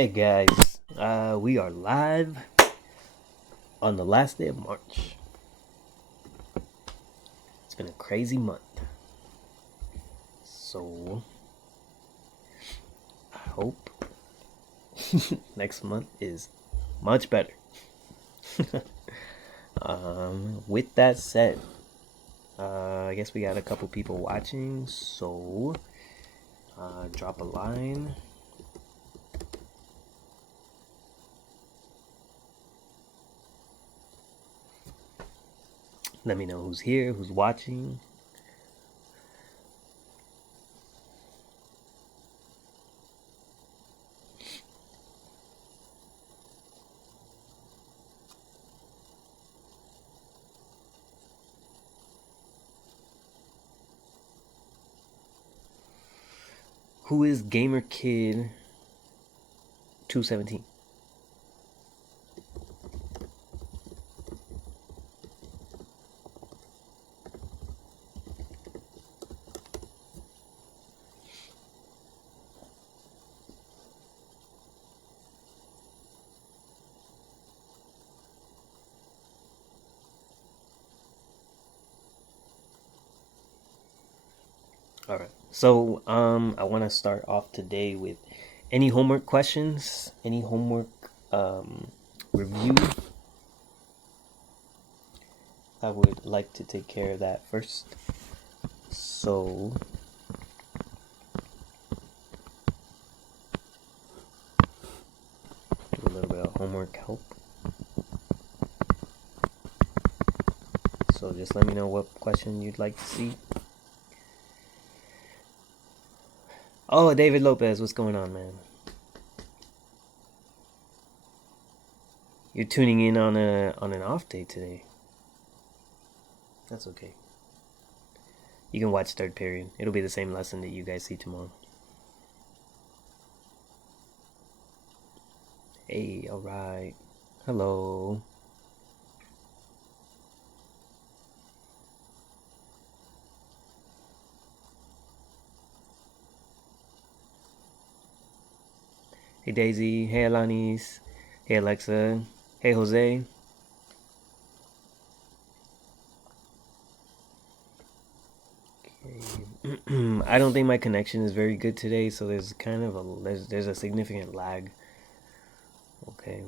Hey guys, we are live on the last day of March. It's been a crazy month. So, I hope next month is much better. With that said, I guess we got a couple people watching, so drop a line. Let me know who's here, who's watching. Who is Gamer Kid 217? All right. So, I want to start off today with any homework questions, any homework review. I would like to take care of that first. So, do a little bit of homework help. So, just let me know what question you'd like to see. Oh, David Lopez, what's going on, man? You're tuning in on an off day today. That's okay. You can watch third period. It'll be the same lesson that you guys see tomorrow. Hey, all right. Hello. Hey, Daisy. Hey, Alanis. Hey, Alexa. Hey, Jose. Okay. I don't think my connection is very good today, so there's kind of there's a significant lag. Okay.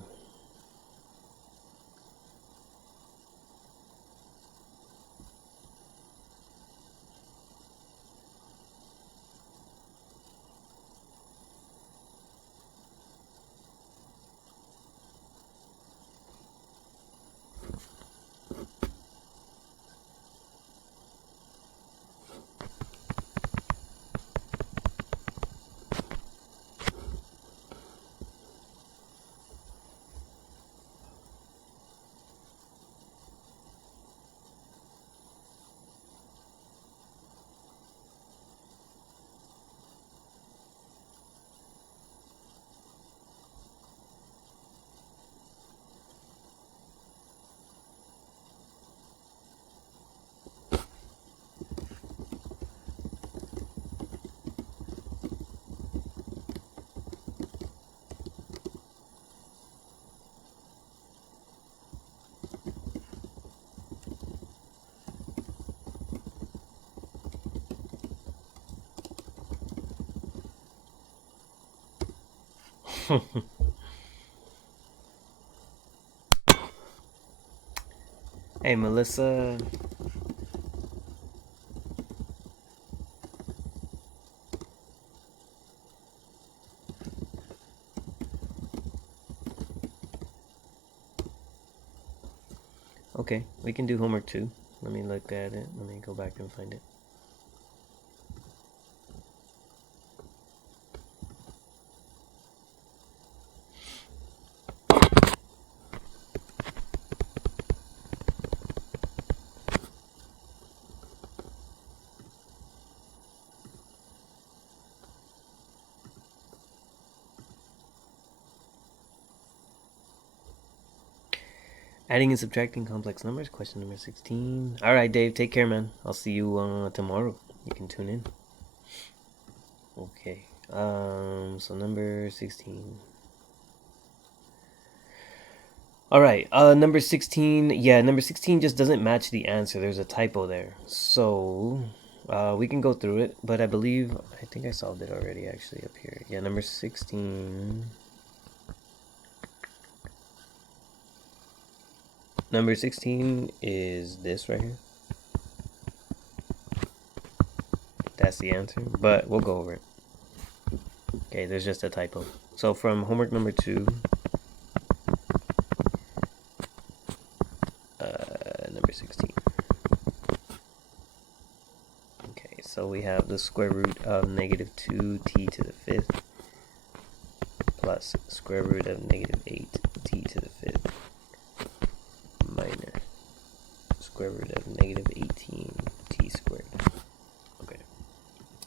Hey, Melissa. Okay, we can do homework too. Let me look at it. Let me go back and find it. Adding and subtracting complex numbers, question number 16. All right, Dave, take care, man. I'll see you tomorrow. You can tune in. Okay. So number 16. All right, number 16. Yeah, number 16 just doesn't match the answer. There's a typo there. So, we can go through it, but I think I solved it already actually up here. Yeah, number 16. Number 16 is this right here. That's the answer, but we'll go over it. Okay, there's just a typo. So from homework number 2, number 16. Okay, so we have the square root of negative 2t to the 5th plus square root of negative 8t to the 5th minus square root of negative 18t squared. Okay,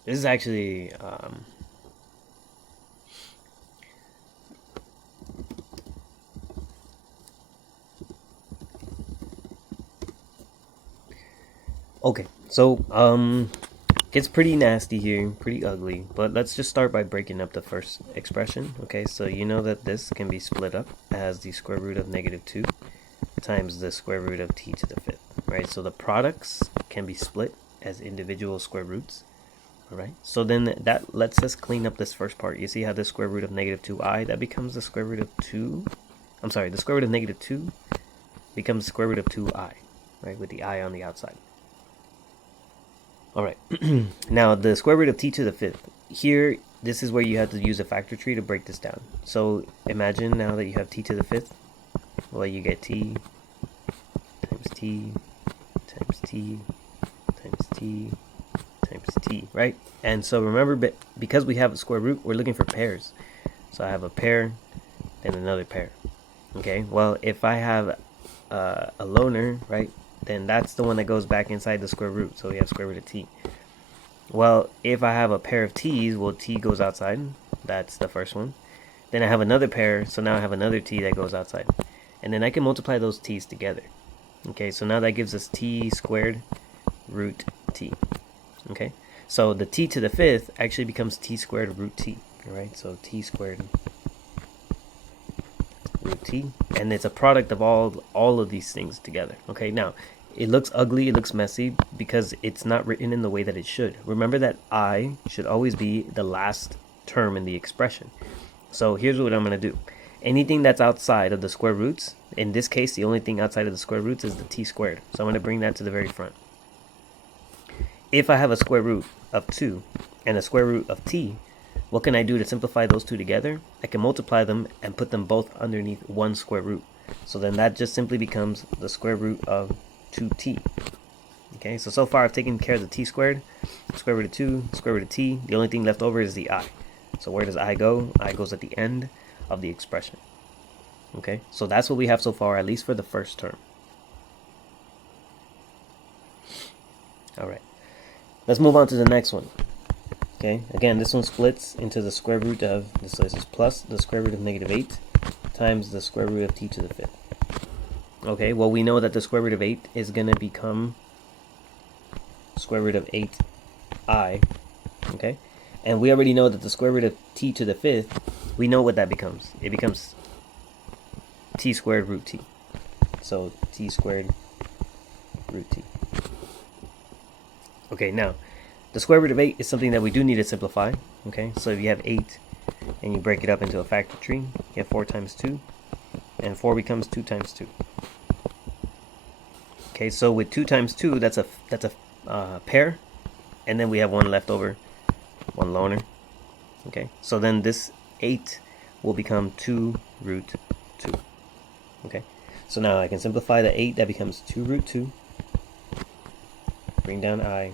this is actually okay, so gets pretty nasty here, pretty ugly, but let's just start by breaking up the first expression. Okay, so you know that this can be split up as the square root of negative 2 times the square root of t to the 5th, right? So the products can be split as individual square roots. All right, so then that lets us clean up this first part. You see how the square root of negative 2i, that becomes the square root of 2, I'm sorry, the square root of negative 2 becomes the square root of 2i, right, with the I on the outside. All right, now the square root of t to the 5th. Here, this is where you have to use a factor tree to break this down. So imagine now that you have t to the 5th. Well, you get t times t times t times t times t, right? And so remember, because we have a square root, we're looking for pairs. So I have a pair, then another pair. Okay, well, if I have a loner, right, then that's the one that goes back inside the square root. So we have square root of t. Well, if I have a pair of t's, well, t goes outside. That's the first one. Then I have another pair, so now I have another t that goes outside. And then I can multiply those t's together. Okay, so now that gives us t squared root t. Okay, so the t to the 5th actually becomes t squared root t. All right, so t squared root t, and it's a product of all of these things together. Okay, now it looks ugly, it looks messy because it's not written in the way that it should. Remember that I should always be the last term in the expression. So here's what I'm going to do. Anything that's outside of the square roots, in this case the only thing outside of the square roots is the t squared, so I'm going to bring that to the very front. If I have a square root of 2 and a square root of t, what can I do to simplify those two together? I can multiply them and put them both underneath one square root. So then that just simply becomes the square root of 2t. Okay, so far I've taken care of the t squared, square root of 2, square root of t. The only thing left over is the I. So where does I go? I goes at the end of the expression. Okay, so that's what we have so far, at least for the first term. All right, let's move on to the next one. Okay, again, this one splits into the square root of, this is plus the square root of negative 8 times the square root of t to the 5th. Okay, well, we know that the square root of 8 is going to become square root of 8i. Okay, and we already know that the square root of t to the 5th, we know what that becomes. It becomes t squared root t. So t squared root t. Okay, now the square root of 8 is something that we do need to simplify. Okay, so if you have 8 and you break it up into a factor tree, you have 4 times 2, and 4 becomes 2 times 2. Okay, so with 2 times 2, that's a pair, and then we have one left over, one loner. Okay, so then this 8 will become 2 root 2. Okay, so now I can simplify the 8, that becomes 2 root 2. Bring down I,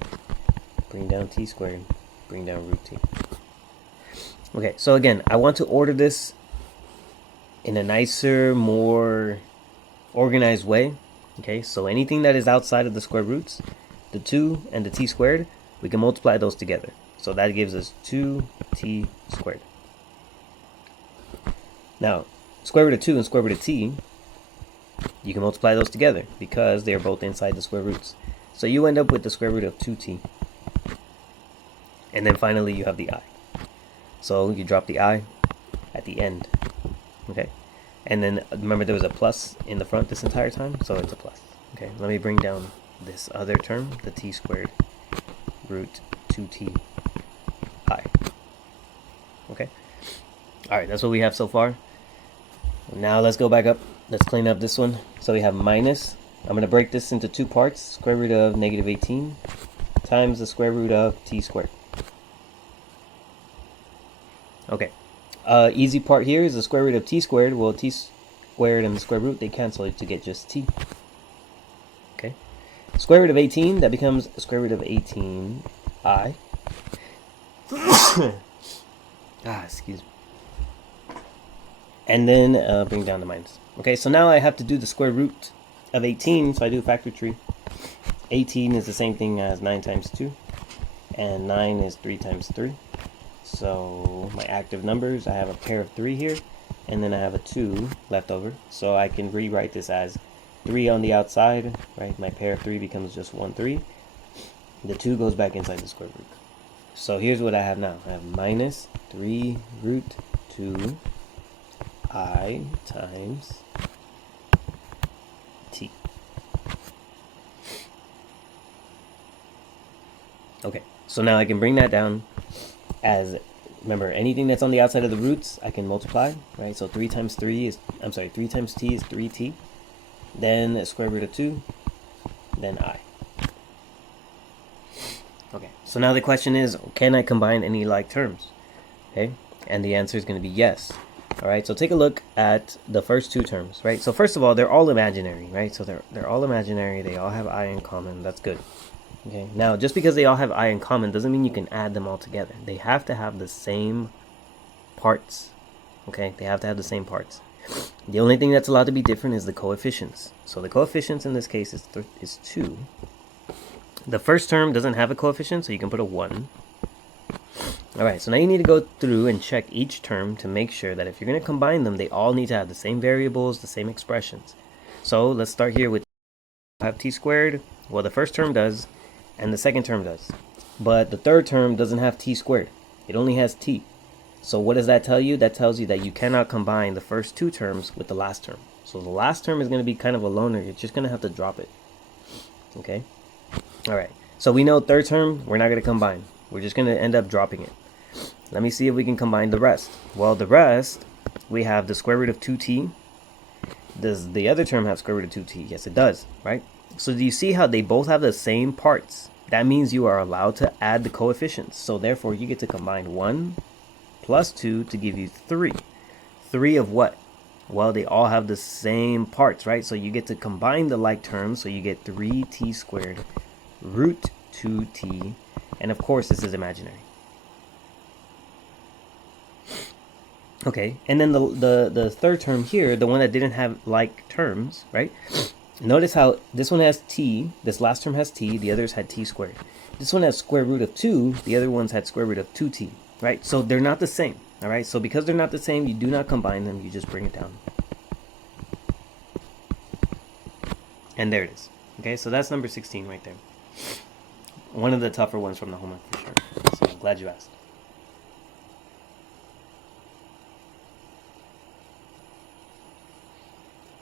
bring down t squared, bring down root t. Okay, so again, I want to order this in a nicer, more organized way. Okay, so anything that is outside of the square roots, the 2 and the t squared, we can multiply those together. So that gives us 2t squared. Now, square root of 2 and square root of t, you can multiply those together because they are both inside the square roots. So you end up with the square root of 2t. And then finally you have the I. So you drop the I at the end. Okay. And then remember there was a plus in the front this entire time, so it's a plus. Okay, let me bring down this other term, the t squared root 2t I. Okay, all right, that's what we have so far. Now let's go back up. Let's clean up this one. So we have minus. I'm going to break this into two parts. Square root of negative 18 times the square root of t squared. Okay. Easy part here is the square root of t squared. Well, t squared and the square root, they cancel it to get just t. Okay. Square root of 18, that becomes square root of 18i. Excuse me. And then bring down the minus. Okay, so now I have to do the square root of 18, so I do a factor tree. 18 is the same thing as 9 times 2, and 9 is 3 times 3. So my active numbers, I have a pair of 3 here, and then I have a 2 left over. So I can rewrite this as 3 on the outside, right? My pair of 3 becomes just 1, 3. The 2 goes back inside the square root. So here's what I have now. I have minus 3 root 2 I times t. Okay, so now I can bring that down as, remember, anything that's on the outside of the roots, I can multiply, right? So 3 times 3 is, 3 times t is 3t. Then square root of 2, then I. Okay, so now the question is, can I combine any like terms? Okay, and the answer is going to be yes. All right, so take a look at the first two terms, right? So first of all, they're all imaginary, right? So they're all imaginary. They all have I in common. That's good. Okay, now just because they all have I in common doesn't mean you can add them all together. They have to have the same parts. Okay, they have to have the same parts. The only thing that's allowed to be different is the coefficients. So the coefficients in this case is 2. The first term doesn't have a coefficient, so you can put a 1. Alright, so now you need to go through and check each term to make sure that if you're going to combine them, they all need to have the same variables, the same expressions. So let's start here with have t squared. Well, the first term does, and the second term does. But the third term doesn't have t squared. It only has t. So what does that tell you? That tells you that you cannot combine the first two terms with the last term. So the last term is going to be kind of a loner. You're just going to have to drop it. Okay? Alright, so we know third term, we're not going to combine. We're just going to end up dropping it. Let me see if we can combine the rest. Well, the rest, we have the square root of 2t. Does the other term have square root of 2t? Yes, it does, right? So do you see how they both have the same parts? That means you are allowed to add the coefficients. So therefore, you get to combine 1 plus 2 to give you 3. 3 of what? Well, they all have the same parts, right? So you get to combine the like terms. So you get 3t squared root 2t. And of course, this is imaginary. Okay, and then the third term here, the one that didn't have like terms, right? Notice how this one has t, this last term has t, the others had t squared. This one has square root of 2, the other ones had square root of 2t, right? So they're not the same, all right? So because they're not the same, you do not combine them, you just bring it down. And there it is. Okay, so that's number 16 right there. One of the tougher ones from the homework for sure. So I'm glad you asked.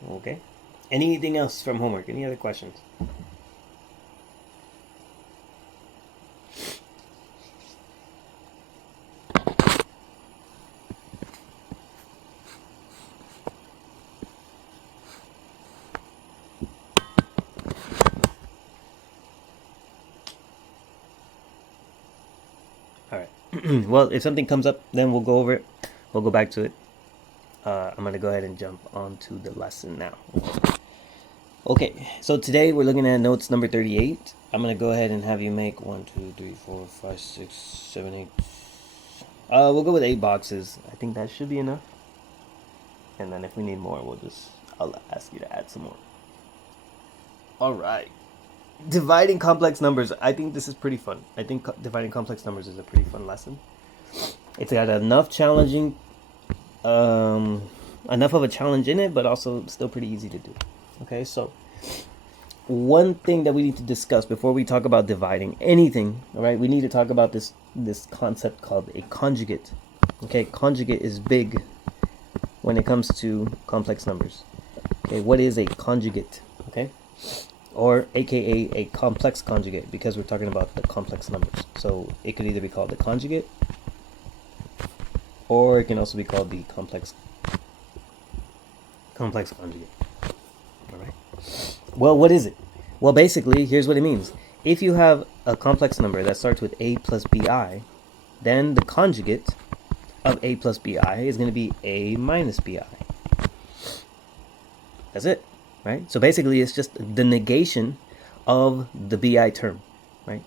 Okay. Anything else from homework? Any other questions? All right. Well, if something comes up, then we'll go over it. We'll go back to it. I'm going to go ahead and jump onto the lesson now. Okay, so today we're looking at notes number 38. I'm going to go ahead and have you make 1, 2, 3, 4, 5, 6, 7, 8. We'll go with 8 boxes. I think that should be enough. And then if we need more, I'll ask you to add some more. All right. Dividing complex numbers. I think this is pretty fun. I think dividing complex numbers is a pretty fun lesson. It's got enough enough of a challenge in it, but also still pretty easy to do. Okay, so one thing that we need to discuss before we talk about dividing anything, all right, we need to talk about this concept called a conjugate. Okay, conjugate is big. when it comes to complex numbers. Okay, what is a conjugate? Okay, or aka a complex conjugate, because we're talking about the complex numbers. So it could either be called the conjugate, or it can also be called the complex conjugate. All right. Well, what is it? Well, basically, here's what it means. If you have a complex number that starts with a plus bi, then the conjugate of a plus bi is going to be a minus bi. That's it, right? So basically, it's just the negation of the bi term, right?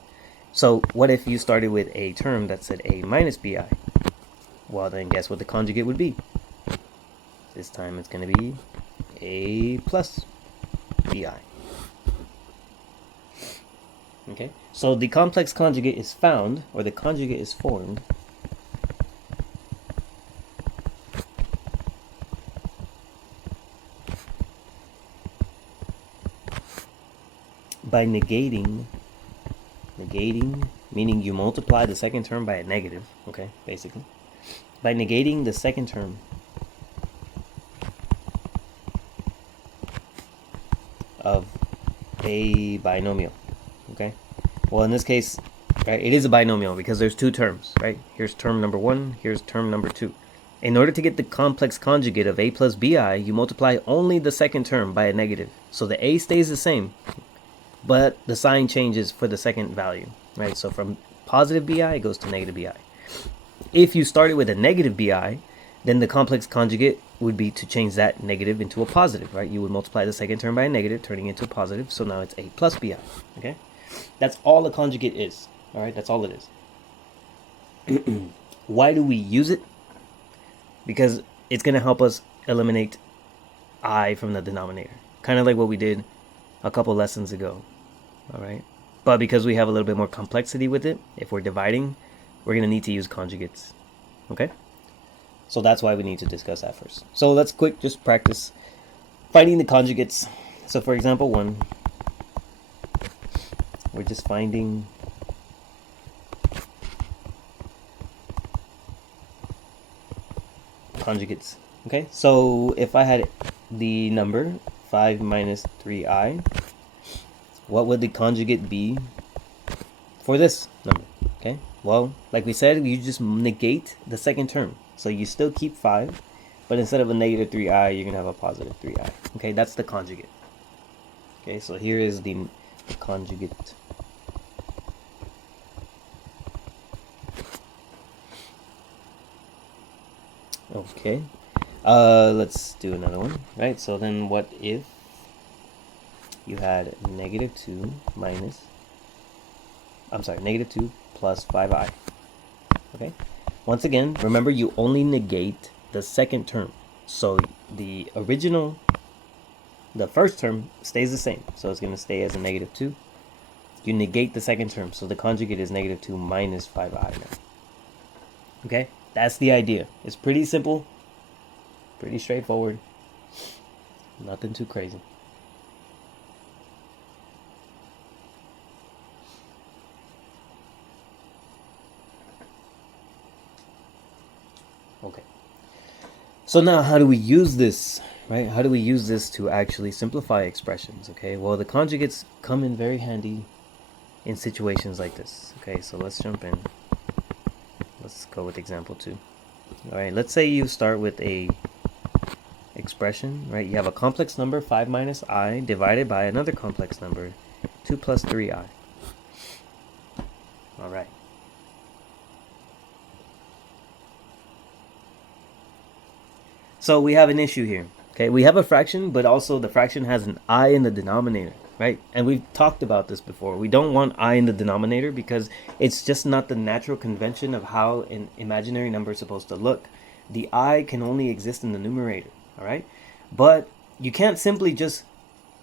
So what if you started with a term that said a minus bi? Well, then guess what the conjugate would be? This time it's going to be a plus bi. Okay, so the complex conjugate is found, or the conjugate is formed, by negating, meaning you multiply the second term by a negative, okay, basically. By negating the second term of a binomial, okay? Well, in this case, right, it is a binomial because there's two terms, right? Here's term number one, here's term number two. In order to get the complex conjugate of a plus bi, you multiply only the second term by a negative. So the a stays the same, but the sign changes for the second value, right? So from positive bi, it goes to negative bi. If you started with a negative bi, then the complex conjugate would be to change that negative into a positive, right? You would multiply the second term by a negative, turning it into a positive. So now it's a plus bi, okay? That's all a conjugate is, all right? That's all it is. Why do we use it? Because it's going to help us eliminate I from the denominator, kind of like what we did a couple lessons ago, all right? But because we have a little bit more complexity with it, if we're dividing, we're going to need to use conjugates, okay? So that's why we need to discuss that first. So let's just practice finding the conjugates. So for example, 1, we're just finding conjugates, okay? So if I had the number 5 minus 3i, what would the conjugate be for this number, okay? Well, like we said, you just negate the second term. So you still keep 5, but instead of a negative 3i, you're going to have a positive 3i. Okay, that's the conjugate. Okay, so here is the conjugate. Okay, let's do another one, right? So then what if you had negative 2 plus 5i, okay? Once again, remember you only negate the second term. So the first term stays the same. So it's going to stay as a negative 2. You negate the second term. So the conjugate is negative 2 minus 5i now. Okay? That's the idea. It's pretty simple. Pretty straightforward. Nothing too crazy. Okay. So now how do we use this, right? How do we use this to actually simplify expressions, okay? Well, the conjugates come in very handy in situations like this, okay? So let's jump in. Let's go with example 2. All right, let's say you start with a expression, right? You have a complex number, 5 minus I, divided by another complex number, 2 plus 3i. All right. So we have an issue here, okay? We have a fraction, but also the fraction has an I in the denominator, right? And we've talked about this before. We don't want I in the denominator because it's just not the natural convention of how an imaginary number is supposed to look. The I can only exist in the numerator, all right? But you can't simply just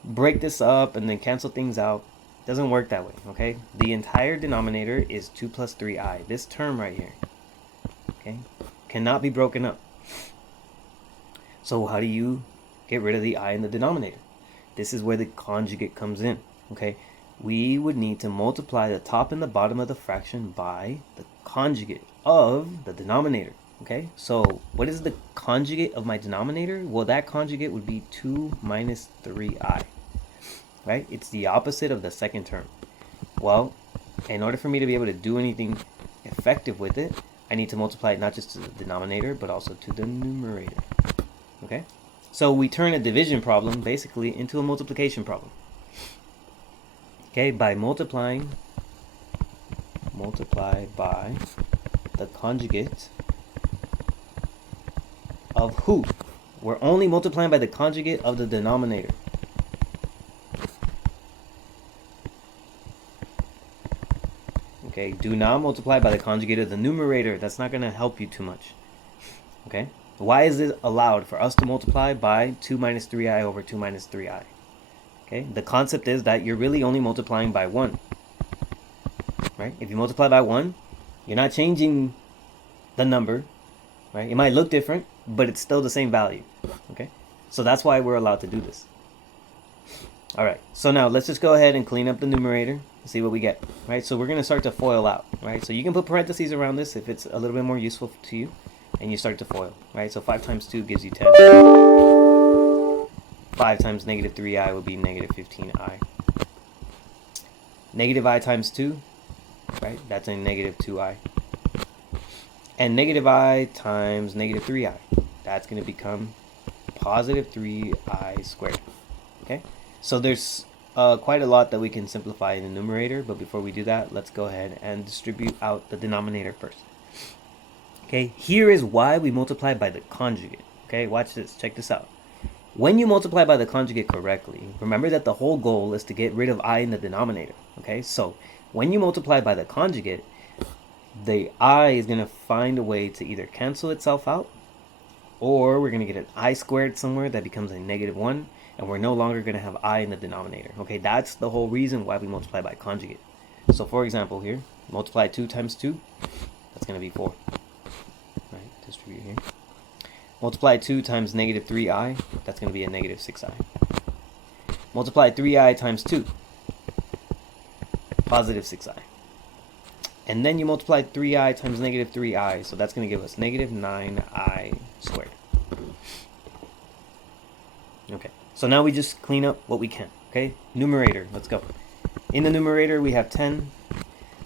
break this up and then cancel things out. It doesn't work that way, okay? The entire denominator is 2 plus 3i. This term right here, okay, cannot be broken up. So how do you get rid of the I in the denominator? This is where the conjugate comes in, okay? We would need to multiply the top and the bottom of the fraction by the conjugate of the denominator, Okay, so what is the conjugate of my denominator? Well, that conjugate would be 2 minus 3i, right? It's the opposite of the second term. Well, in order for me to be able to do anything effective with it, I need to multiply it not just to the denominator, but also to the numerator. Okay? So we turn a division problem basically into a multiplication problem. Okay, by multiply by the conjugate of who? We're only multiplying by the conjugate of the denominator. Okay, do not multiply by the conjugate of the numerator. That's not going to help you too much. Okay, why is it allowed for us to multiply by 2 minus 3i over 2 minus 3i? Okay, the concept is that you're really only multiplying by 1. Right? If you multiply by 1, you're not changing the number. Right? It might look different, but it's still the same value. Okay, so that's why we're allowed to do this. Alright, so now let's just go ahead and clean up the numerator and see what we get. Right, so we're going to start to FOIL out. Right, so you can put parentheses around this if it's a little bit more useful to you. And you start to FOIL. Right, so 5 times 2 gives you 10. 5 times negative 3i would be negative 15i. Negative I times 2, right, that's a negative 2i. And negative I times negative 3i, that's going to become positive 3i squared. Okay, so there's quite a lot that we can simplify in the numerator, but before we do that, let's go ahead and distribute out the denominator first. Okay, here is why we multiply by the conjugate. Okay, watch this, check this out. When you multiply by the conjugate correctly, remember that the whole goal is to get rid of I in the denominator. Okay, so when you multiply by the conjugate, the I is going to find a way to either cancel itself out, or we're going to get an I squared somewhere that becomes a negative 1, and we're no longer going to have I in the denominator. Okay, that's the whole reason why we multiply by conjugate. So for example here, multiply 2 times 2, that's going to be 4. Right, distribute here. Multiply 2 times negative 3i, that's going to be a negative 6i. Multiply 3i times 2, positive 6i. And then you multiply 3i times negative 3i, so that's going to give us negative 9i squared. Okay, so now we just clean up what we can. Okay, numerator, let's go. In the numerator we have 10.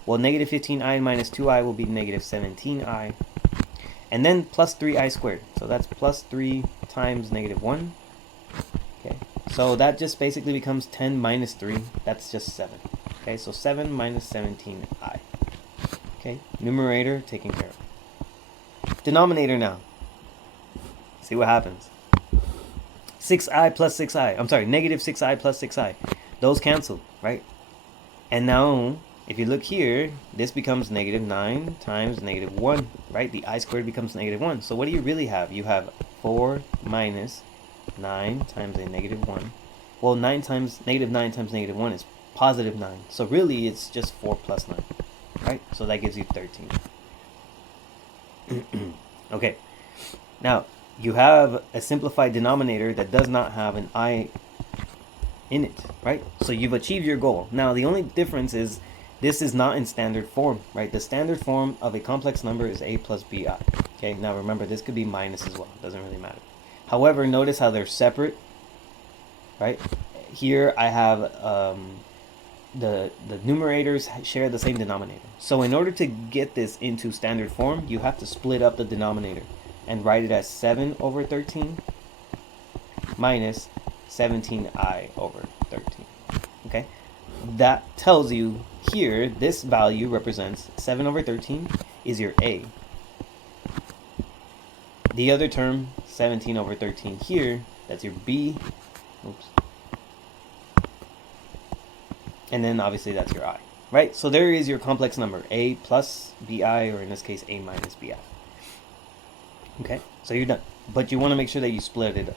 Well, negative 15i minus 2i will be negative 17i. And then plus 3i squared. So that's plus 3 times negative 1. Okay, so that just basically becomes 10 minus 3. That's just 7. Okay, so 7 minus 17i. Okay, numerator taken care of. Denominator now. See what happens. 6i plus 6i. I'm sorry, negative 6i plus 6i. Those cancel, right? And now, if you look here, this becomes negative 9 times negative 1, right? The I squared becomes negative 1. So what do you really have? You have 4 minus 9 times a negative 1. Well, 9 times negative 1 is positive 9. So really, it's just 4 plus 9, right? So that gives you 13. Okay. Now, you have a simplified denominator that does not have an I in it, right? So you've achieved your goal. Now, the only difference is this is not in standard form, right? The standard form of a complex number is a plus bi. Okay, now remember, this could be minus as well. It doesn't really matter. However, notice how they're separate, right? Here I have the numerators share the same denominator. So in order to get this into standard form, you have to split up the denominator and write it as 7 over 13 minus 17i over 13. Okay, that tells you here this value represents 7 over 13 is your a. The other term, 17 over 13 here, that's your b. Oops. And then obviously that's your I, right? So there is your complex number, a plus bi, or in this case a minus bi. Okay, so you're done. But you want to make sure that you split it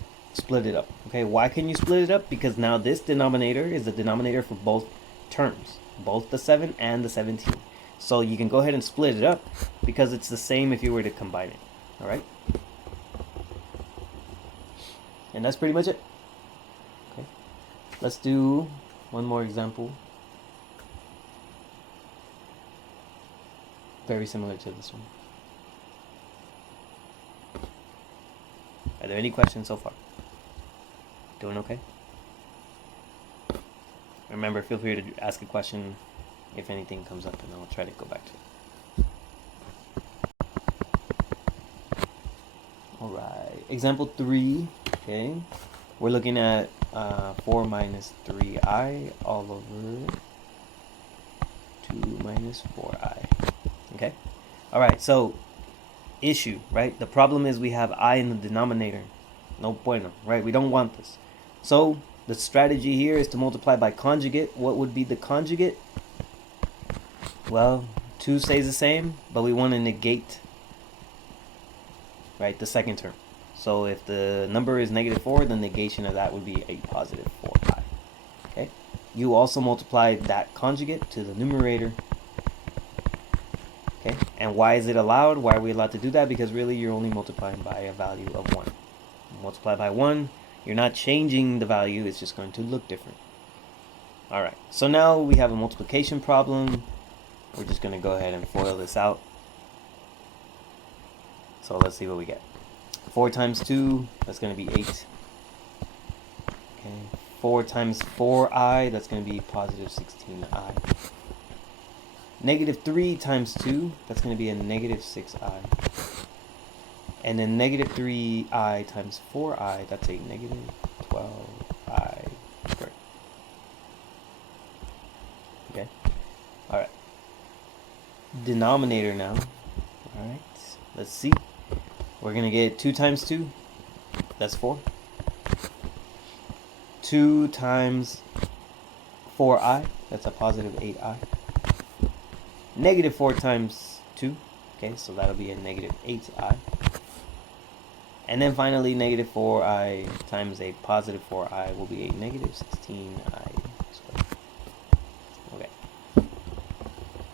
up. Okay, why can you split it up? Because now this denominator is the denominator for both terms, both the 7 and the 17. So you can go ahead and split it up because it's the same if you were to combine it. All right, and that's pretty much it. Okay, let's do one more example, very similar to this one. Are there any questions so far? Doing okay? Remember, feel free to ask a question if anything comes up, and I'll try to go back to it. All right, example 3. Okay, we're looking at 4 minus 3i all over 2 minus 4i. Okay, all right, so issue, right? The problem is we have I in the denominator. No bueno, right? We don't want this. So the strategy here is to multiply by conjugate. What would be the conjugate? Well, 2 stays the same, but we want to negate, right, the second term. So if the number is -4, the negation of that would be a positive 4i. Okay. You also multiply that conjugate to the numerator. Okay. And why is it allowed? Why are we allowed to do that? Because really you're only multiplying by a value of 1. Multiply by 1, you're not changing the value, it's just going to look different. All right, so now we have a multiplication problem. We're just going to go ahead and FOIL this out. So let's see what we get. 4 times 2, that's going to be 8. Okay, 4 times 4i, that's going to be positive 16i. -3 times 2, that's going to be a negative 6i. And then -3i times 4i, that's a negative 12i squared. Okay, all right. Denominator now. All right, let's see. We're going to get 2 times 2, that's 4. 2 times 4i, that's a positive 8i. -4 times 2, okay, so that'll be a negative 8i. And then finally, -4i times a positive 4i will be a negative 16i squared. Okay.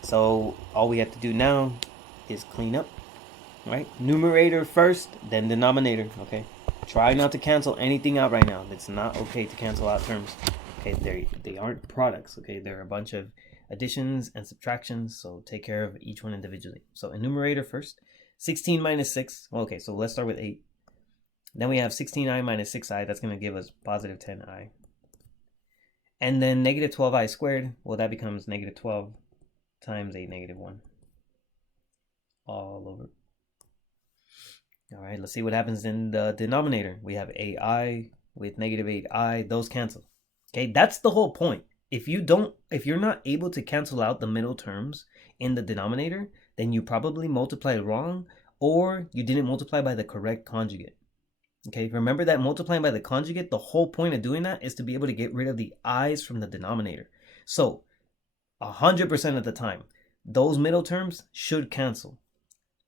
So all we have to do now is clean up, right? Numerator first, then denominator, okay? Try not to cancel anything out right now. It's not okay to cancel out terms. Okay, they aren't products, okay? They're a bunch of additions and subtractions, so take care of each one individually. So enumerator first. 16 minus 6. Okay, so let's start with 8. Then we have 16i minus 6i. That's going to give us positive 10i. And then negative 12i squared. Well, that becomes negative 12 times a negative 1. All over. All right, let's see what happens in the denominator. We have ai with negative 8i. Those cancel. Okay, that's the whole point. If you're not able to cancel out the middle terms in the denominator, then you probably multiplied wrong, or you didn't multiply by the correct conjugate. Okay, remember that multiplying by the conjugate, the whole point of doing that is to be able to get rid of the i's from the denominator. So 100% of the time, those middle terms should cancel.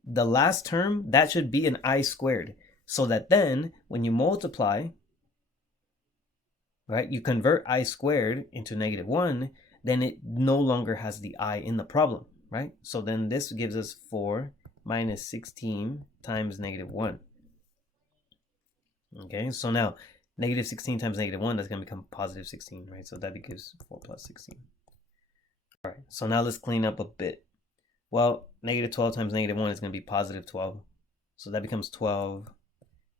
The last term, that should be an I squared, so that then when you multiply, right, you convert I squared into -1, then it no longer has the I in the problem, right? So then this gives us 4 minus 16 times -1. Okay, so now -16 times -1, that's going to become positive 16, right? So that becomes 4 plus 16. All right, so now let's clean up a bit. Well, -12 times -1 is going to be positive 12. So that becomes 12.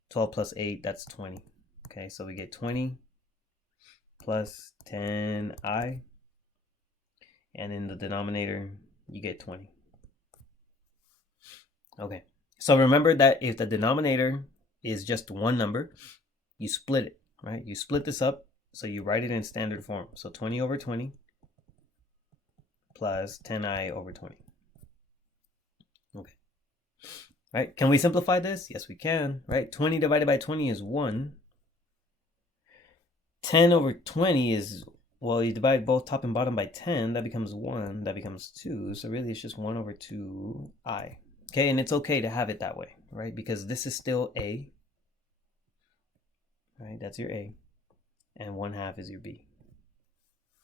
12 plus 8, that's 20. Okay, so we get 20 plus 10i. And in the denominator, you get 20. Okay, so remember that if the denominator is just one number, you split it, right? You split this up, so you write it in standard form. So 20 over 20 plus 10i over 20. Okay. Right? Can we simplify this? Yes, we can, right? 20 divided by 20 is 1. 10 over 20 is, well, you divide both top and bottom by 10, that becomes 1, that becomes 2. So really it's just 1 over 2i. Okay, and it's okay to have it that way, right? Because this is still a, right? That's your a, and 1/2 is your b.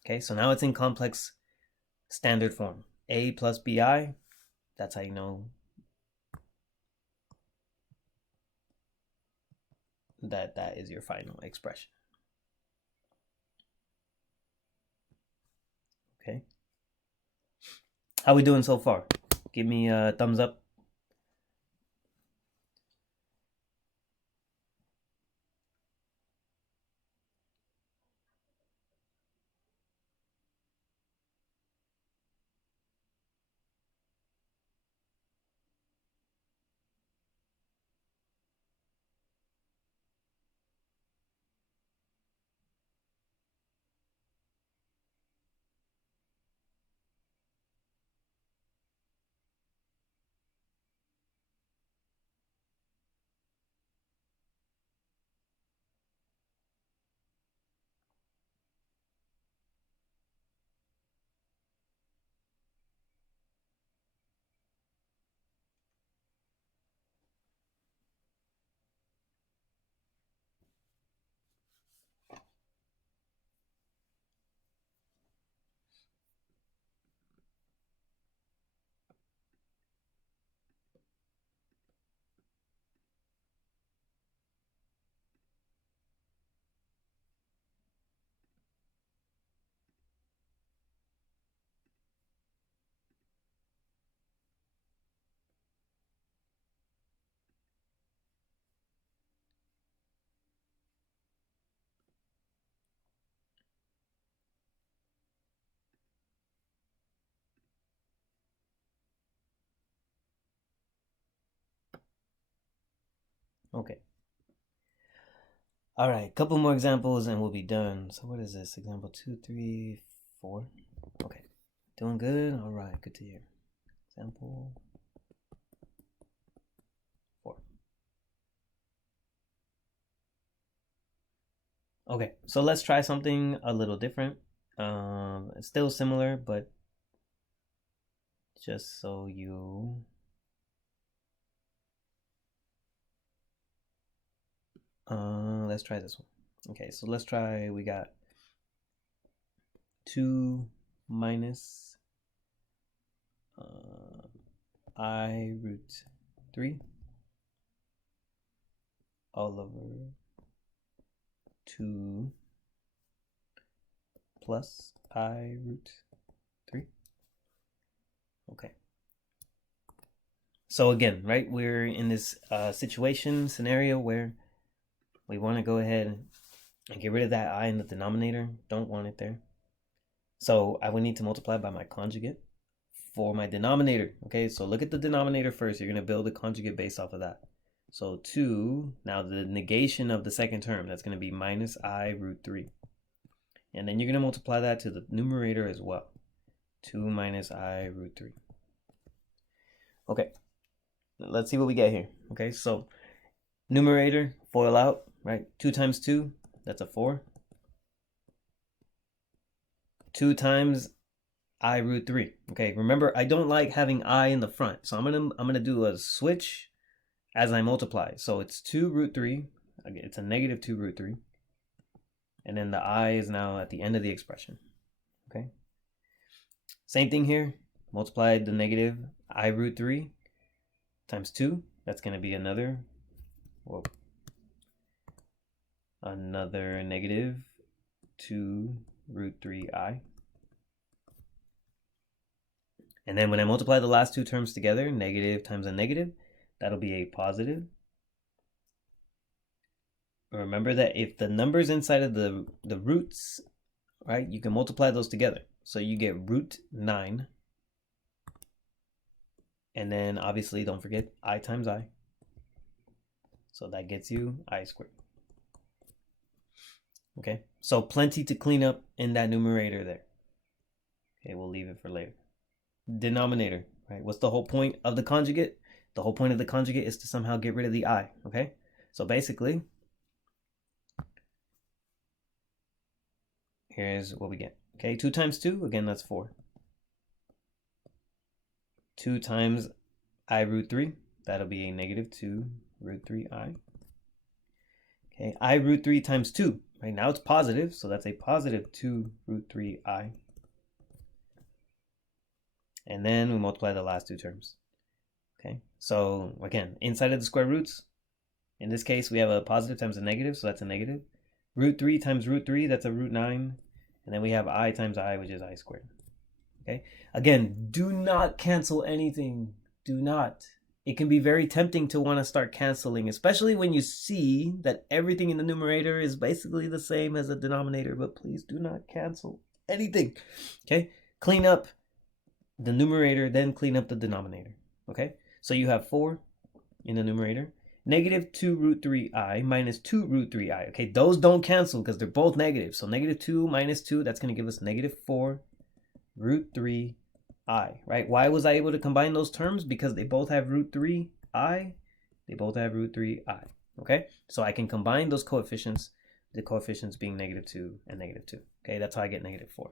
Okay, so now it's in complex standard form. A plus bi, that's how you know that that is your final expression. Okay, how we doing so far? Give me a thumbs up. Okay. All right, couple more examples and we'll be done. So what is this? Example 2, 3, 4. Okay, doing good. All right, good to hear. Example 4. Okay, so let's try something a little different. It's still similar, but just so you let's try this one. Okay, so let's try, we got 2 minus I root 3 all over 2 plus I root 3. Okay. So again, right, we're in this scenario where we want to go ahead and get rid of that I in the denominator. Don't want it there. So I would need to multiply by my conjugate for my denominator. Okay, so look at the denominator first. You're going to build a conjugate based off of that. So 2, now the negation of the second term, that's going to be minus I root 3. And then you're going to multiply that to the numerator as well. 2 minus I root 3. Okay, let's see what we get here. Okay, so numerator, FOIL out, right? 2 times 2, that's a 4. 2 times I root 3. Okay, remember, I don't like having I in the front. So I'm gonna do a switch as I multiply. So it's 2 root 3. Again, it's a negative 2 root 3. And then the I is now at the end of the expression. Okay. Same thing here. Multiply the negative I root 3 times 2. That's going to be another negative 2 root 3I. And then when I multiply the last two terms together, negative times a negative, that'll be a positive. Remember that if the numbers inside of the roots, right, you can multiply those together. So you get root 9. And then obviously don't forget I times I. So that gets you I squared. Okay, so plenty to clean up in that numerator there. Okay, we'll leave it for later. Denominator, right? What's the whole point of the conjugate? The whole point of the conjugate is to somehow get rid of the I, okay? So basically, here's what we get. Okay, 2 times 2, again, that's 4. 2 times I root 3, that'll be a negative 2 root 3I. Okay, I root 3 times 2, right? Now it's positive, so that's a positive 2 root 3I. And then we multiply the last two terms. Okay, so again, inside of the square roots, in this case, we have a positive times a negative, so that's a negative. Root 3 times root 3, that's a root 9. And then we have I times I, which is I squared. Okay, again, do not cancel anything. Do not. It can be very tempting to want to start canceling, especially when you see that everything in the numerator is basically the same as the denominator, but please do not cancel anything. Okay, clean up the numerator, then clean up the denominator. Okay, so you have 4 in the numerator, negative 2 root 3I minus 2 root 3I. Okay, those don't cancel because they're both negative. So negative 2 minus 2, that's going to give us negative 4 root 3I, right? Why was I able to combine those terms? Because they both have root 3I. They both have root 3I. Okay, so I can combine those coefficients, the coefficients being negative 2 and negative 2. Okay, that's how I get negative 4.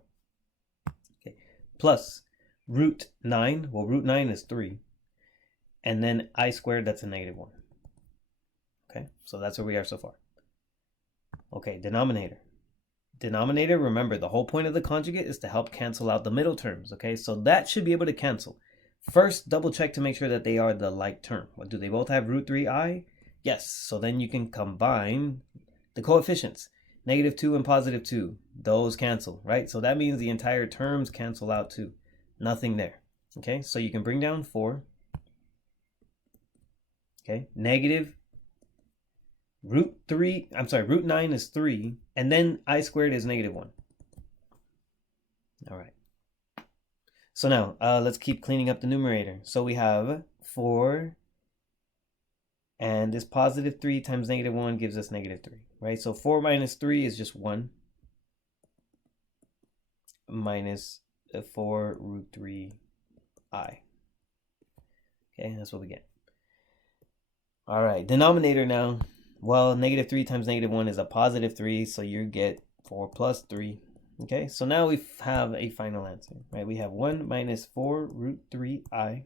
Okay, plus root 9. Well, root 9 is 3. And then I squared, that's a negative 1. Okay, so that's where we are so far. Okay, denominator. Denominator, remember, the whole point of the conjugate is to help cancel out the middle terms. Okay, so that should be able to cancel. First, double check to make sure that they are the like term. Do they both have root 3I? Yes, so then you can combine the coefficients. Negative 2 and positive 2, those cancel, right? So that means the entire terms cancel out too. Nothing there. Okay, so you can bring down 4. Okay, negative root 9 is 3, and then I squared is negative 1. All right. So now let's keep cleaning up the numerator. So we have 4 And this positive 3 times negative 1 gives us negative 3, right? So 4 minus 3 is just 1 minus 4 root 3 I. Okay, that's what we get. All right, denominator now. Well, negative 3 times negative 1 is a positive 3, so you get 4 plus 3. Okay, so now we have a final answer, right? We have 1 minus 4 root 3I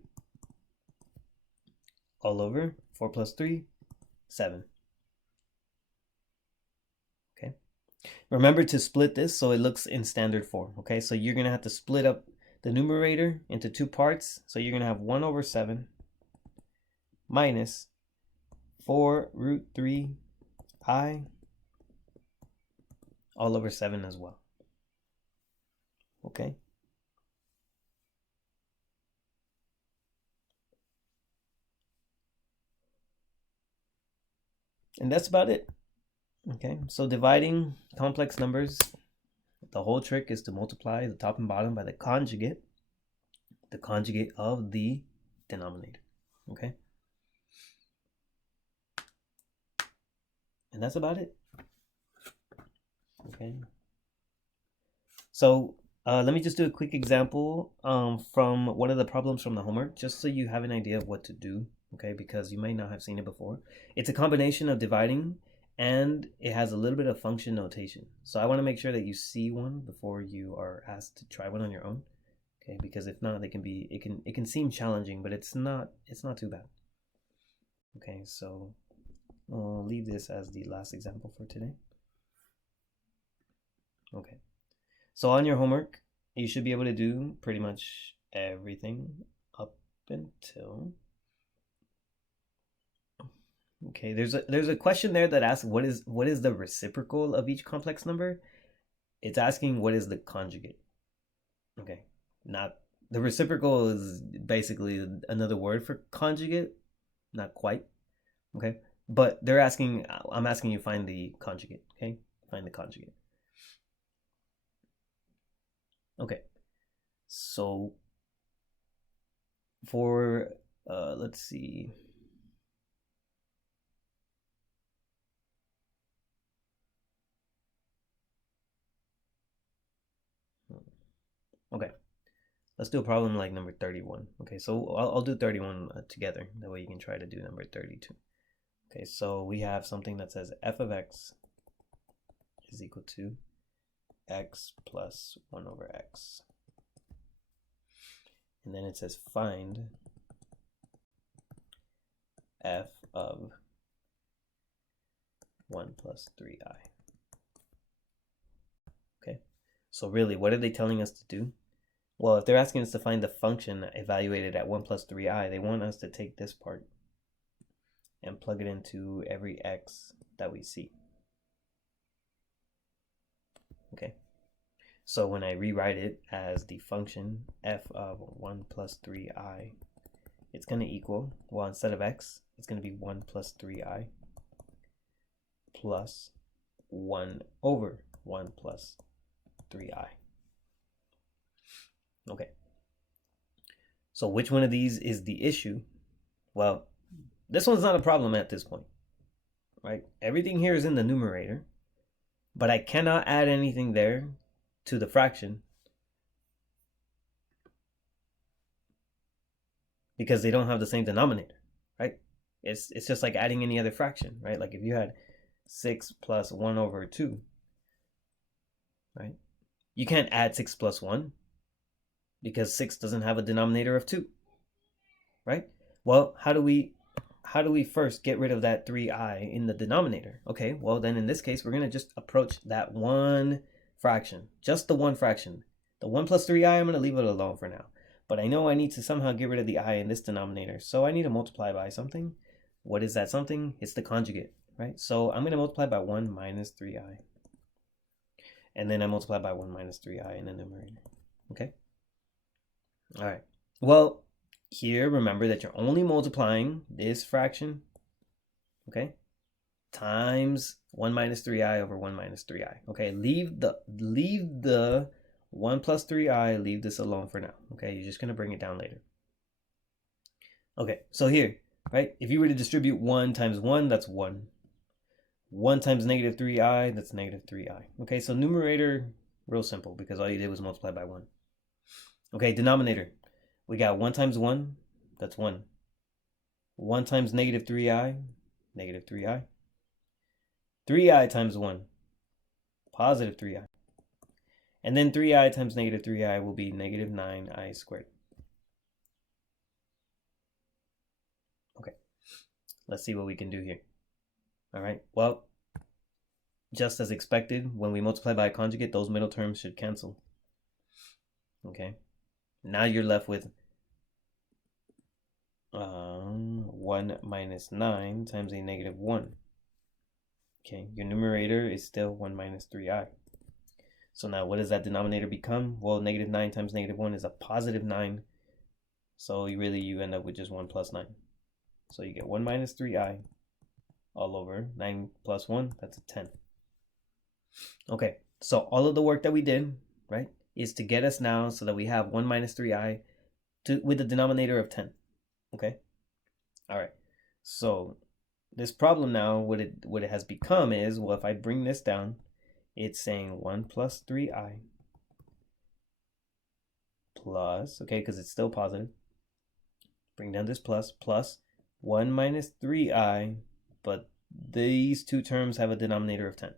all over 4 plus 3, 7. Okay, remember to split this so it looks in standard form. Okay, so you're going to have to split up the numerator into two parts. So you're going to have 1 over 7 minus 4 root 3I all over 7 as well. Okay. And that's about it. Okay, so dividing complex numbers, the whole trick is to multiply the top and bottom by the conjugate of the denominator. Okay. And that's about it. Okay. So let me just do a quick example from one of the problems from the homework, just so you have an idea of what to do. Okay, because you might not have seen it before. It's a combination of dividing, and it has a little bit of function notation. So I want to make sure that you see one before you are asked to try one on your own. Okay, because if not, it can seem challenging, but it's not too bad. Okay, so I'll leave this as the last example for today. Okay, so on your homework, you should be able to do pretty much everything up until. Okay, there's a question there that asks what is the reciprocal of each complex number? It's asking what is the conjugate. Okay, not the reciprocal is basically another word for conjugate, not quite. Okay, but I'm asking you find the conjugate. Okay, find the conjugate. Okay, so for let's see. Okay, let's do a problem like number 31. Okay, so I'll do 31 together. That way you can try to do number 32. Okay, so we have something that says f of x is equal to x plus 1 over x. And then it says find f of 1 plus 3i. Okay, so really, what are they telling us to do? Well, if they're asking us to find the function evaluated at 1 plus 3i, they want us to take this part and plug it into every x that we see. Okay, so when I rewrite it as the function f of 1 plus 3i, it's going to equal, well, instead of x, it's going to be 1 plus 3i plus 1 over 1 plus 3i. Okay, so which one of these is the issue? Well, this one's not a problem at this point, right? Everything here is in the numerator, but I cannot add anything there to the fraction because they don't have the same denominator, right? It's just like adding any other fraction, right? Like if you had 6 plus 1 over 2, right? You can't add 6 plus 1 because 6 doesn't have a denominator of 2, right? Well, how do we first get rid of that 3i in the denominator? Okay, well then in this case, we're going to just approach that one fraction, just the one fraction. The 1 plus 3i, I'm going to leave it alone for now. But I know I need to somehow get rid of the I in this denominator, so I need to multiply by something. What is that something? It's the conjugate, right? So I'm going to multiply by 1 minus 3i. And then I multiply by 1 minus 3i in the numerator, okay? All right, well, here, remember that you're only multiplying this fraction, okay, times 1 minus 3i over 1 minus 3i. Okay, leave the 1 plus 3i, leave this alone for now. Okay, you're just going to bring it down later. Okay, so here, right? If you were to distribute 1 times 1, that's 1. 1 times negative 3i, that's negative 3i. Okay, so numerator, real simple, because all you did was multiply by 1. Okay, denominator. We got 1 times 1, that's 1. 1 times negative 3i, negative 3i. 3i times 1, positive 3i. And then 3i times negative 3i will be negative 9i squared. Okay, let's see what we can do here. All right, well, just as expected, when we multiply by a conjugate, those middle terms should cancel. Okay, now you're left with 1 minus 9 times a negative 1. Okay, your numerator is still 1 minus 3i. So now what does that denominator become? Well, negative 9 times negative 1 is a positive 9. So you end up with just 1 plus 9. So you get 1 minus 3i all over 9 plus 1, that's a 10. Okay, so all of the work that we did, right, is to get us now so that we have 1 minus 3i with a denominator of 10. Okay, all right. So this problem now, what it has become is, well, if I bring this down, it's saying 1 plus 3i plus, okay, because it's still positive. Bring down this plus 1 minus 3i, but these two terms have a denominator of 10.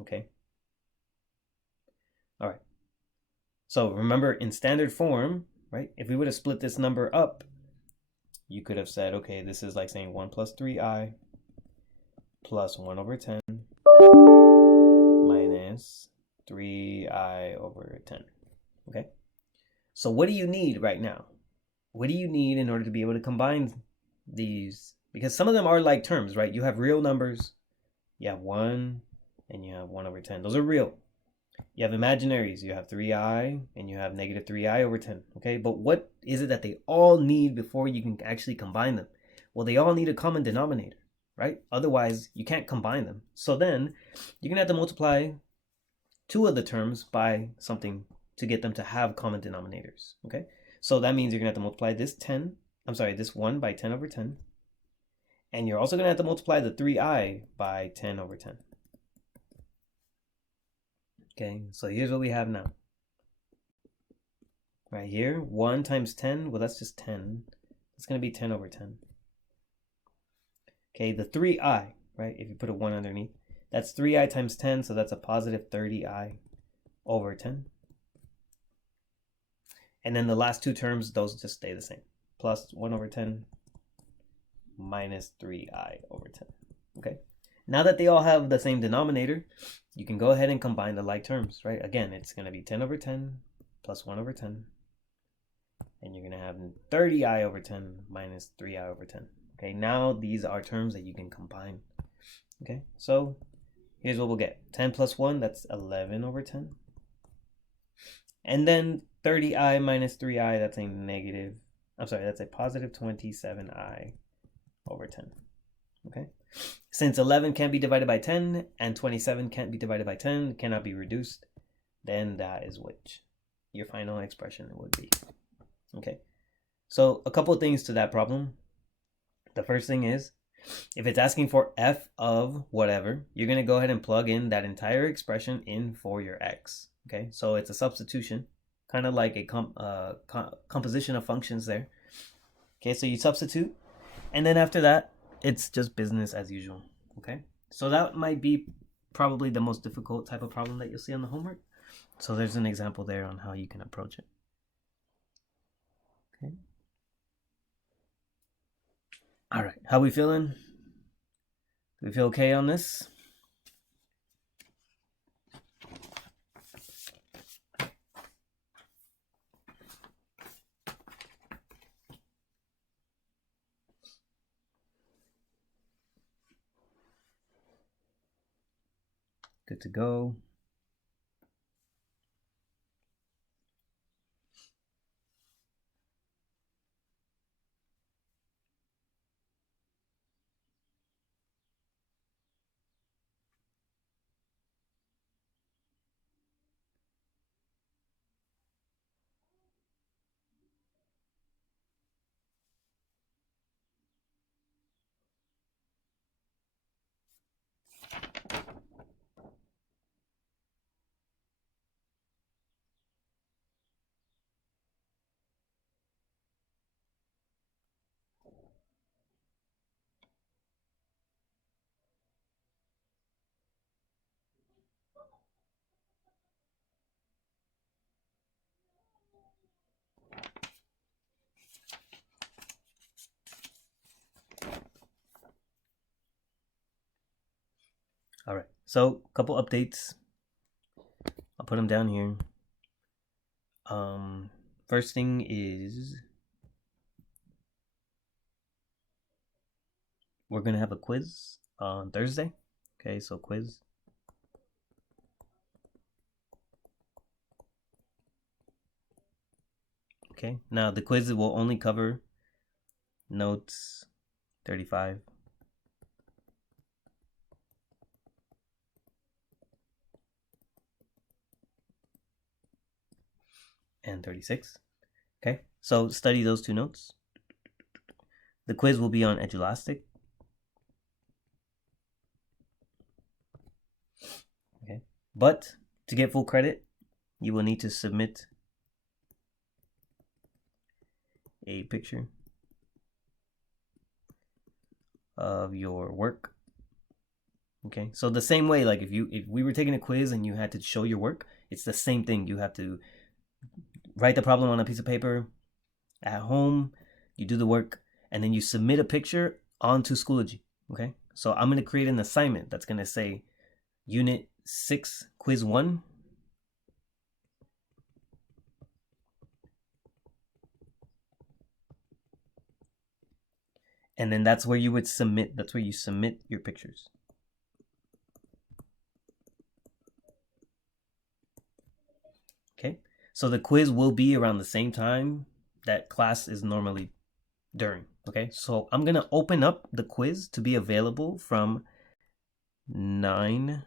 Okay. All right. So remember, in standard form, right, if we would have split this number up, you could have said, okay, this is like saying 1 plus 3i plus 1 over 10 minus 3i over 10. Okay. So what do you need right now? What do you need in order to be able to combine these? Because some of them are like terms, right? You have real numbers. You have 1 and you have 1 over 10. Those are real. You have imaginaries. You have 3i and you have negative 3i over 10. Okay, but what is it that they all need before you can actually combine them? Well, they all need a common denominator, right? Otherwise, you can't combine them. So then you're going to have to multiply two of the terms by something to get them to have common denominators. Okay, so that means you're going to have to multiply this 1 by 10 over 10. And you're also going to have to multiply the 3i by 10 over 10. Okay, so here's what we have now. Right here, 1 times 10, well, that's just 10. It's going to be 10 over 10. Okay, the 3i, right, if you put a 1 underneath, that's 3i times 10, so that's a positive 30i over 10. And then the last two terms, those just stay the same. Plus 1 over 10 minus 3i over 10. Okay, now that they all have the same denominator, you can go ahead and combine the like terms, right? Again, it's going to be 10 over 10 plus 1 over 10. And you're going to have 30i over 10 minus 3i over 10. Okay, now these are terms that you can combine. Okay, so here's what we'll get. 10 plus 1, that's 11 over 10. And then 30i minus 3i, that's a positive 27i over 10. Okay, since 11 can't be divided by 10 and 27 can't be divided by 10, cannot be reduced, then that is what your final expression would be. Okay, so a couple of things to that problem. The first thing is, if it's asking for f of whatever, you're going to go ahead and plug in that entire expression in for your x. Okay, so it's a substitution, kind of like a composition of functions there. Okay, so you substitute, and then after that, it's just business as usual. Okay, so that might be probably the most difficult type of problem that you'll see on the homework. So there's an example there on how you can approach it. Okay. All right, how we feeling? Do we feel okay on this? Good to go. So a couple updates. I'll put them down here. First thing is we're gonna have a quiz on Thursday. Okay, so quiz. Okay, now the quiz will only cover notes 35 and 36. Okay, so study those two notes. The quiz will be on Edulastic. Okay, but to get full credit, you will need to submit a picture of your work. Okay, so the same way, like if we were taking a quiz and you had to show your work, it's the same thing. You have to write the problem on a piece of paper at home, you do the work, and then you submit a picture onto Schoology. Okay, so I'm going to create an assignment that's going to say Unit 6, Quiz 1. And then that's where you would submit, that's where you submit your pictures. Okay, so the quiz will be around the same time that class is normally during. Okay, so I'm gonna open up the quiz to be available from 9.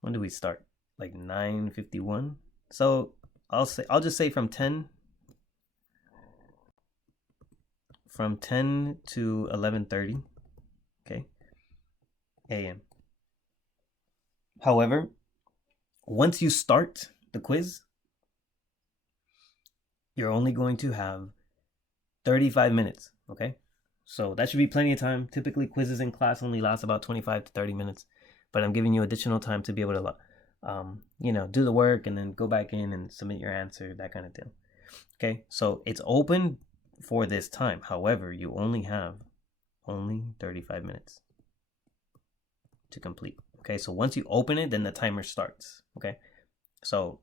When do we start? Like 9:51. So I'll just say from 10 to 11:30. Okay, a.m. However, once you start the quiz, you're only going to have 35 minutes. Okay, so that should be plenty of time. Typically, quizzes in class only last about 25 to 30 minutes, but I'm giving you additional time to be able to, do the work and then go back in and submit your answer, that kind of deal. Okay, so it's open for this time. However, you only have 35 minutes to complete. Okay, so once you open it, then the timer starts. Okay, so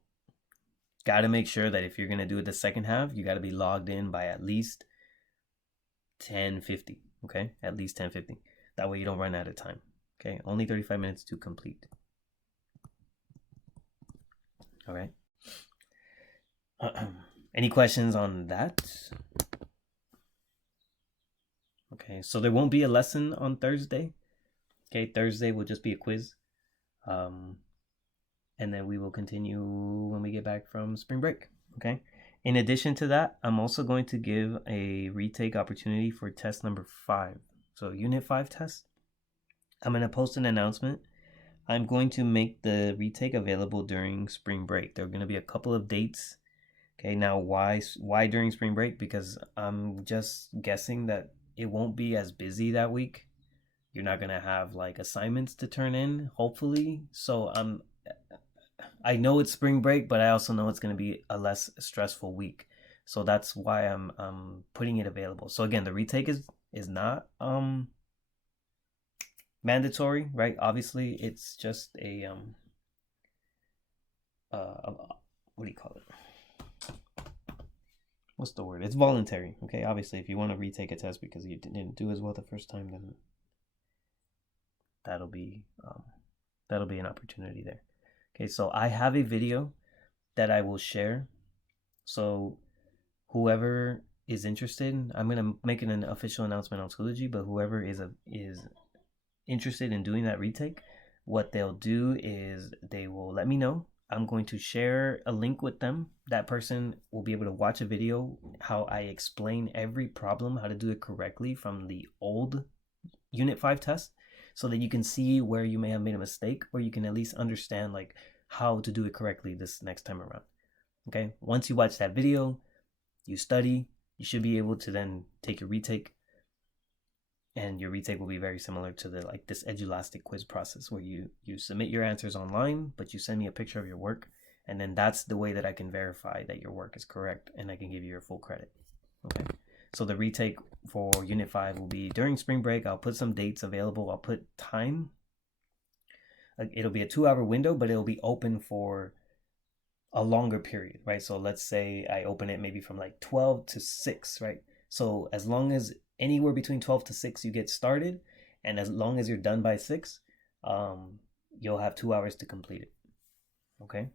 got to make sure that if you're going to do it the second half, you got to be logged in by at least 10:50. Okay, at least 10:50. That way you don't run out of time. Okay, only 35 minutes to complete. All right. Any questions on that? Okay, so there won't be a lesson on Thursday. Okay, Thursday will just be a quiz. And then we will continue when we get back from spring break. Okay. In addition to that, I'm also going to give a retake opportunity for test number 5. So Unit 5 test. I'm going to post an announcement. I'm going to make the retake available during spring break. There are going to be a couple of dates. Okay, now why during spring break? Because I'm just guessing that it won't be as busy that week. You're not going to have like assignments to turn in, hopefully. So I know it's spring break, but I also know it's going to be a less stressful week. So that's why I'm putting it available. So again, the retake is not mandatory, right? Obviously, it's just a what do you call it? What's the word? It's voluntary. Okay, obviously, if you want to retake a test because you didn't do as well the first time, then that'll be an opportunity there. Okay, so I have a video that I will share. So whoever is interested, I'm gonna make an official announcement on Schoology, but whoever is interested in doing that retake, what they'll do is they will let me know. I'm going to share a link with them. That person will be able to watch a video how I explain every problem, how to do it correctly from the old Unit 5 test, so that you can see where you may have made a mistake, or you can at least understand like how to do it correctly this next time around. Okay, once you watch that video, you study, you should be able to then take your retake, and your retake will be very similar to this Edulastic quiz process where you submit your answers online, but you send me a picture of your work, and then that's the way that I can verify that your work is correct and I can give you your full credit. Okay, so the retake for Unit 5 will be during spring break. I'll put some dates available. I'll put time. it'll be a 2 hour window, but it'll be open for a longer period, right? So let's say I open it maybe from like 12 to 6, right? So as long as anywhere between 12 to 6 you get started, and as long as you're done by 6, um, you'll have 2 hours to complete it. Okay.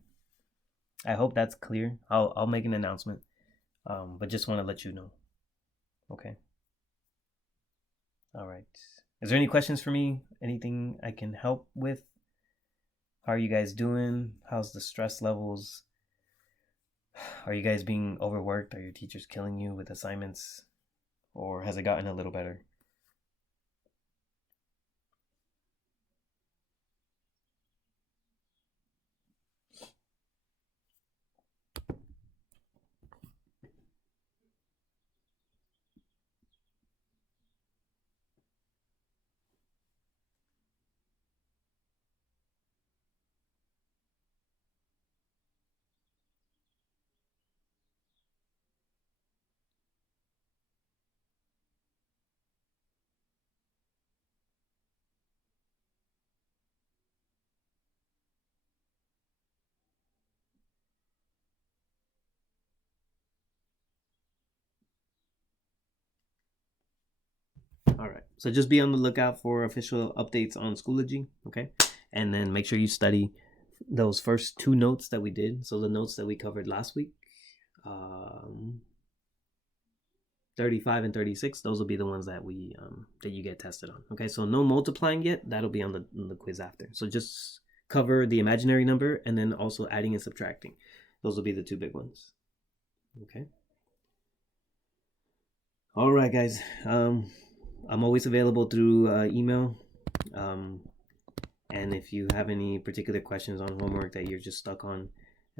I hope that's clear. I'll make an announcement, but just want to let you know. Okay. All right. Is there any questions for me? Anything I can help with? How are you guys doing? How's the stress levels? Are you guys being overworked? Are your teachers killing you with assignments? Or has it gotten a little better? All right. So just be on the lookout for official updates on Schoology, okay? And then make sure you study those first 2 notes that we did. So the notes that we covered last week, um, 35 and 36, those will be the ones that that you get tested on. Okay, so no multiplying yet. That'll be on the quiz after. So just cover the imaginary number and then also adding and subtracting. Those will be the 2 big ones. Okay. All right, guys. I'm always available through email. Um, and if you have any particular questions on homework that you're just stuck on,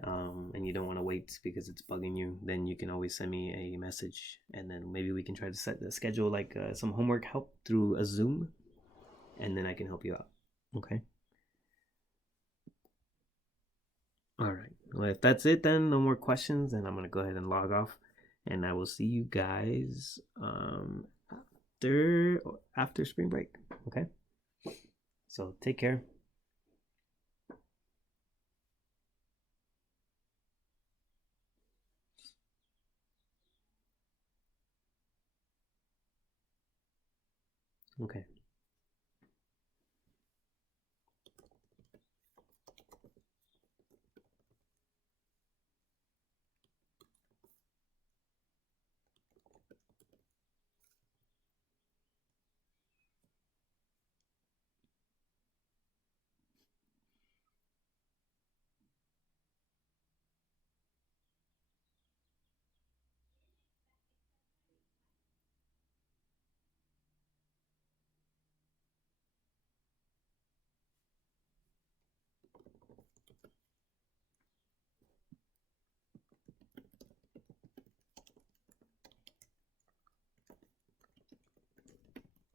and you don't want to wait because it's bugging you, then you can always send me a message, and then maybe we can try to set the schedule like some homework help through a Zoom, and then I can help you out. Okay. All right. Well, if that's it, then no more questions, then I'm gonna go ahead and log off, and I will see you guys after spring break. Okay. So take care. Okay.